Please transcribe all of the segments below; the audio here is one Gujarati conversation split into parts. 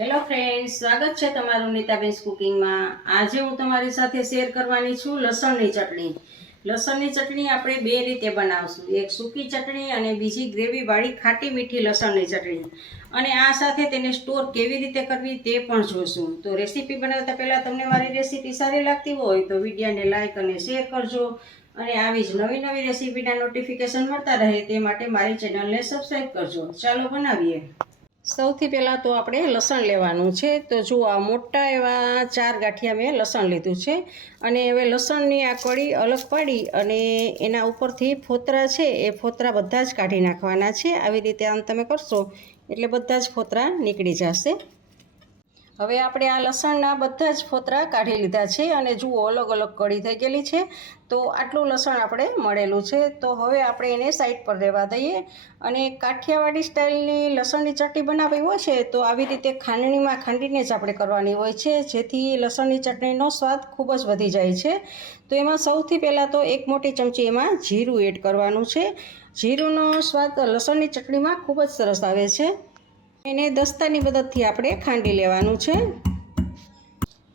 હેલો ફ્રેન્ડ્સ, સ્વાગત છે તમારું નીતાબેન્સ કુકિંગમાં। આજે હું તમારી સાથે શેર કરવાની છું લસણની ચટણી। લસણની ચટણી આપણે બે રીતે બનાવશું, એક સૂકી ચટણી અને બીજી ગ્રેવીવાળી ખાટી મીઠી લસણની ચટણી। અને આ સાથે તેને સ્ટોર કેવી રીતે કરવી તે પણ જોશું। તો રેસીપી બનાવતા પહેલાં તમને મારી રેસીપી સારી લાગતી હોય તો વિડીયોને લાઇક અને શેર કરજો, અને આવી જ નવી નવી રેસીપીના નોટિફિકેશન મળતા રહે તે માટે મારી ચેનલને સબસ્ક્રાઈબ કરજો। ચાલો બનાવીએ। સૌથી પહેલાં તો આપણે લસણ લેવાનું છે। તો જો આ મોટા એવા 4 ગાંઠિયા મેં લસણ લીધું છે, અને હવે લસણની આ કળી અલગ પાડી અને એના ઉપરથી ફોતરા છે એ ફોતરા બધા જ કાઢી નાખવાના છે। આવી રીતે આમ તમે કરશો એટલે બધા જ ફોતરા નીકળી જશે। હવે આપણે આ લસણના બધા જ ફોતરા કાઢી લીધા છે, અને જુઓ અલગ અલગ કળી થઈ ગયેલી છે। તો આટલું લસણ આપણે મળેલું છે। તો હવે આપણે એને સાઈડ પર રહેવા દઈએ, અને કાઠિયાવાડી સ્ટાઇલની લસણની ચટણી બનાવવી હોય છે તો આવી રીતે ખાંડણીમાં ખાંડીને જ આપણે કરવાની હોય છે, જેથી લસણની ચટણીનો સ્વાદ ખૂબ જ વધી જાય છે। તો એમાં સૌથી પહેલાં તો 1 મોટી ચમચી એમાં જીરું એડ કરવાનું છે। જીરુંનો સ્વાદ લસણની ચટણીમાં ખૂબ જ સરસ આવે છે। એને દસ્તાની મદદથી આપણે ખાંડી લેવાનું છે।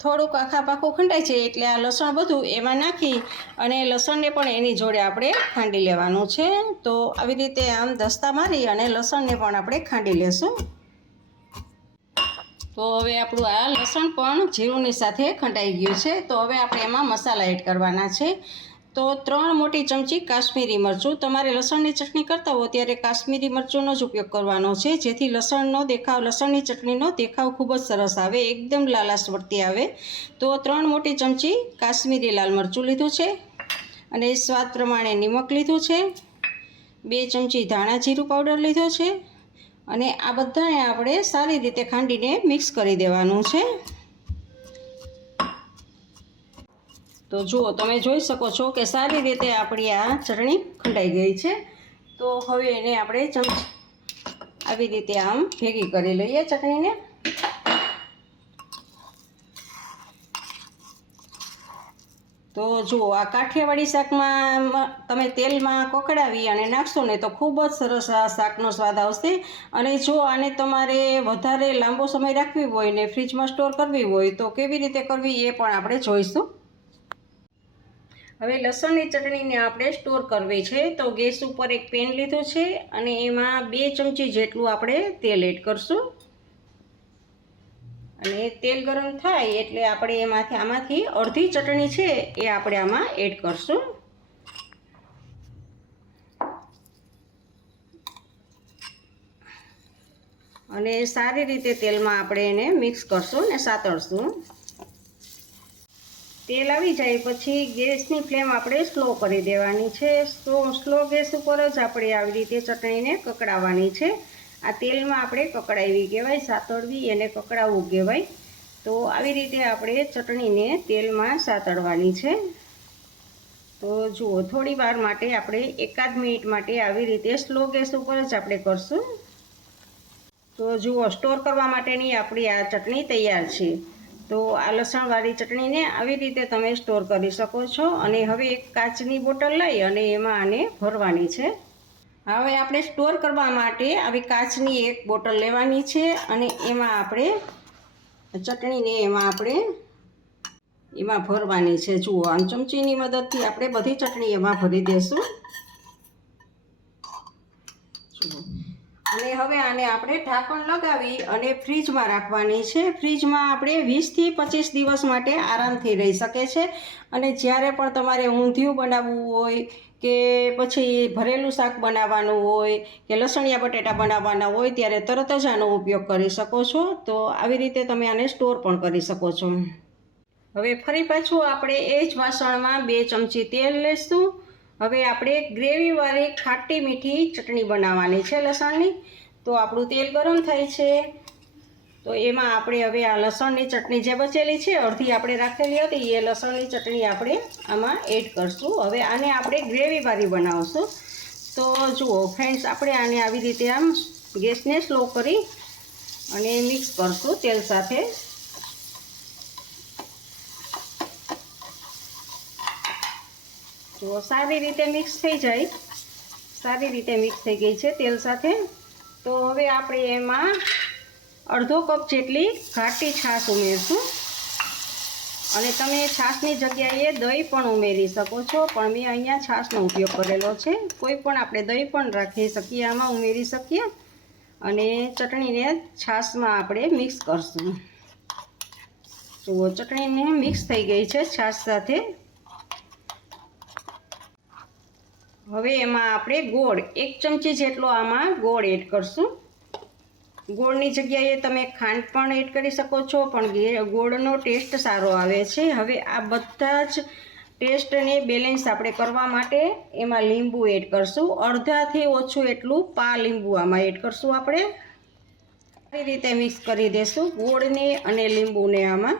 થોડુંક આખા પાકું ખંડાય છે એટલે આ લસણ બધું એમાં નાખી અને લસણને પણ એની જોડે આપણે ખાંડી લેવાનું છે। તો આવી રીતે આમ દસ્તા મારી અને લસણને પણ આપણે ખાંડી લેશું। તો હવે આપણું આ લસણ પણ જીરુંની સાથે ખંડાઈ ગયું છે। તો હવે આપણે એમાં મસાલા એડ કરવાના છે। તો 3 મોટી ચમચી કાશ્મીરી મરચું, તમારે લસણની ચટણી કરતા હો ત્યારે કાશ્મીરી મરચુંનો જ ઉપયોગ કરવાનો છે, જેથી લસણની ચટણીનો દેખાવ ખૂબ જ સરસ આવે, એકદમ લાલાશ વર્તી આવે। તો 3 મોટી ચમચી કાશ્મીરી લાલ મરચું લીધું છે, અને સ્વાદ પ્રમાણે નિમક લીધું છે, 2 ચમચી ધાણા જીરું પાવડર લીધો છે, અને આ બધાને આપણે સારી રીતે ખાંડીને મિક્સ કરી દેવાનું છે। તો જુઓ, તમે જોઈ શકો છો કે સારી રીતે આપણી આ ચટણી ખંડાઈ ગઈ છે। તો હવે એને આપણે આવી રીતે આમ ભેગી કરી લઈએ ચટણીને। તો જુઓ, આ કાઠિયાવાડી શાકમાં તમે તેલમાં કકડાવી અને નાખશો ને તો ખૂબ જ સરસ આ શાકનો સ્વાદ આવશે। અને જો આને તમારે વધારે લાંબો સમય રાખવી હોય ને ફ્રીજમાં સ્ટોર કરવી હોય તો કેવી રીતે કરવી એ પણ આપણે જોઈશું। હવે લસણની ચટણીને આપણે સ્ટોર કરવી છે। તો ગેસ ઉપર એક પેન લીધું છે, અને એમાં 2 ચમચી જેટલું આપણે તેલ એડ કરશું, અને તેલ ગરમ થાય એટલે આપણે આમાંથી અડધી ચટણી છે એ આપણે આમાં એડ કરશું। અને સારી રીતે તેલમાં આપણે એને મિક્સ કરશું ને સાતળશું। તેલ આવી જાય પછી ગેસની ફ્લેમ આપણે સ્લો કરી દેવાની છે। સ્લો ગેસ ઉપર જ આપણે આવી રીતે ચટણીને કકડાવવાની છે। આ તેલમાં આપણે કકડાવી કહેવાય, સાતળવી એને કકડાવવું કહેવાય। તો આવી રીતે આપણે ચટણીને તેલમાં સાતળવાની છે। તો જુઓ, થોડી વાર માટે આપણે 1 મિનિટ માટે આવી રીતે સ્લો ગેસ ઉપર જ આપણે કરશું। તો જુઓ, સ્ટોર કરવા માટેની આપણી આ ચટણી તૈયાર છે। તો આ લસણવાળી ચટણીને આવી રીતે તમે સ્ટોર કરી શકો છો। અને હવે એક કાચની બોટલ લઈ અને એમાં આને ભરવાની છે। હવે આપણે સ્ટોર કરવા માટે આવી કાચની એક બોટલ લેવાની છે, અને એમાં આપણે ચટણીને એમાં ભરવાની છે। જુઓ, આમ ચમચીની મદદથી આપણે બધી ચટણી એમાં ભરી દઈશું। અને હવે આને આપણે ઢાંકણ લગાવી અને ફ્રીજમાં રાખવાની છે। ફ્રીજમાં આપણે 20 થી 25 દિવસ માટે આરામથી રહી શકે છે। અને જ્યારે પણ તમારે ઊંધિયું બનાવવું હોય કે પછી ભરેલું શાક બનાવવાનું હોય કે લસણિયા બટેટા બનાવવાના હોય ત્યારે તરત જ આનો ઉપયોગ કરી શકો છો। તો આવી રીતે તમે આને સ્ટોર પણ કરી શકો છો। હવે ફરી પાછું આપણે એ જ વાસણમાં 2 ચમચી તેલ લઈશું। હવે આપણે ગ્રેવીવાળી ખાટી મીઠી ચટણી બનાવવાની છે લસણની। તો આપણું તેલ ગરમ થાય છે, તો એમાં આપણે હવે આ લસણની ચટણી જે બચેલી છે, અડધી આપણે રાખેલી હતી, એ લસણની ચટણી આપણે આમાં એડ કરશું। હવે આને આપણે ગ્રેવીવાળી બનાવશું। તો જુઓ ફ્રેન્ડ્સ, આપણે આને આવી રીતે આમ ગેસને સ્લો કરી અને મિક્સ કરશું તેલ સાથે। તો સારી રીતે મિક્સ થઈ જાય, સારી રીતે મિક્સ થઈ ગઈ છે તેલ સાથે। તો હવે આપણે એમાં અડધો કપ જેટલી ઘાટી છાશ ઉમેરશું. અને તમે છાશની જગ્યાએ દહીં પણ ઉમેરી શકો છો, પણ મેં અહીંયા છાશનો ઉપયોગ કરેલો છે. કોઈ પણ આપણે દહીં પણ રાખી શકીએ, આમાં ઉમેરી શકીએ. અને ચટણીને છાશમાં આપણે મિક્સ કરશું. જુઓ, ચટણીને મિક્સ થઈ ગઈ છે છાશ સાથે. હવે એમાં આપણે ગોળ 1 ચમચી જેટલો આમાં ગોળ એડ કરશું. ગોળની જગ્યાએ તમે ખાંડ પણ એડ કરી શકો છો, પણ ગોળનો ટેસ્ટ સારો આવે છે. હવે આ બધા જ ટેસ્ટને બેલેન્સ આપણે કરવા માટે એમાં લીંબુ એડ કરશું. અડધાથી ઓછું એટલું પા લીંબુ આમાં એડ કરશું આપણે. સારી રીતે મિક્સ કરી દેશું ગોળને અને લીંબુને આમાં.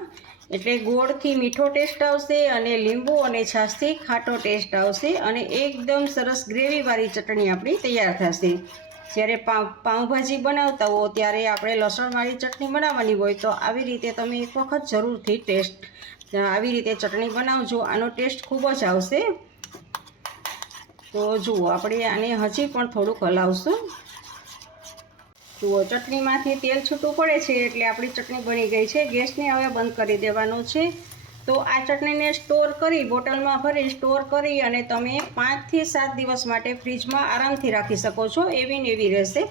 એટલે ગોળથી મીઠો ટેસ્ટ આવશે અને લીંબુ અને છાશથી ખાટો ટેસ્ટ આવશે અને એકદમ સરસ ગ્રેવીવાળી ચટણી આપણી તૈયાર થશે. જ્યારે પાઉંભાજી બનાવતા હો ત્યારે આપણે લસણવાળી ચટણી બનાવવાની હોય તો આવી રીતે તમે એક વખત જરૂરથી આવી રીતે ચટણી બનાવજો. આનો ટેસ્ટ ખૂબ જ આવશે. તો જુઓ, આપણે આને હજી પણ થોડુંક હલાવશું. જુઓ, ચટણીમાંથી તેલ છૂટું પડે છે એટલે આપણી ચટણી બની ગઈ છે. ગેસને હવે બંધ કરી દેવાનો છે. તો આ ચટણીને સ્ટોર કરી, બોટલમાં ભરી સ્ટોર કરી અને તમે 5 થી 7 દિવસ માટે ફ્રીજમાં આરામથી રાખી શકો છો. એવી ને એવી રહેશે.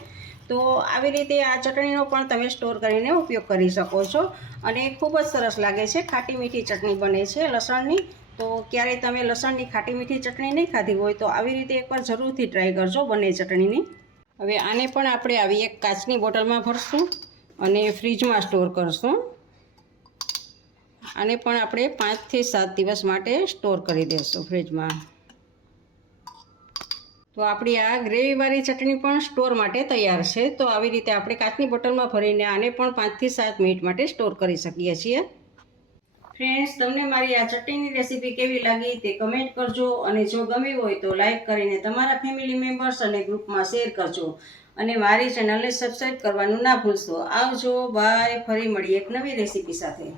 તો આવી રીતે આ ચટણીનો પણ તમે સ્ટોર કરીને ઉપયોગ કરી શકો છો અને ખૂબ જ સરસ લાગે છે. ખાટી મીઠી ચટણી બને છે લસણની. તો ક્યારેય તમે લસણની ખાટી મીઠી ચટણી નહીં ખાધી હોય તો આવી રીતે એકવાર જરૂરથી ટ્રાય કરજો બંને ચટણીની. હવે આને પણ આપણે આવી એક કાચની બોટલમાં ભરશું અને ફ્રીજમાં સ્ટોર કરશું. આને પણ આપણે 5 થી 7 દિવસ માટે સ્ટોર કરી દઈશું ફ્રીજમાં. તો આપણી આ ગ્રેવીવાળી ચટણી પણ સ્ટોર માટે તૈયાર છે. તો આવી રીતે આપણે કાચની બોટલમાં ભરીને આને પણ 5 થી 7 મિનિટ માટે સ્ટોર કરી શકીએ છીએ. ફ્રેન્ડ્સ, તમને મારી આ ચટણીની રેસીપી કેવી લાગી તે કમેન્ટ કરજો અને જો ગમી હોય તો લાઈક કરીને તમારા ફેમિલી મેમ્બર્સ અને ગ્રુપમાં શેર કરજો અને મારી ચેનલને સબસ્ક્રાઈબ કરવાનું ના ભૂલશો. આવજો, બાય. ફરી મળીએ એક નવી રેસીપી સાથે.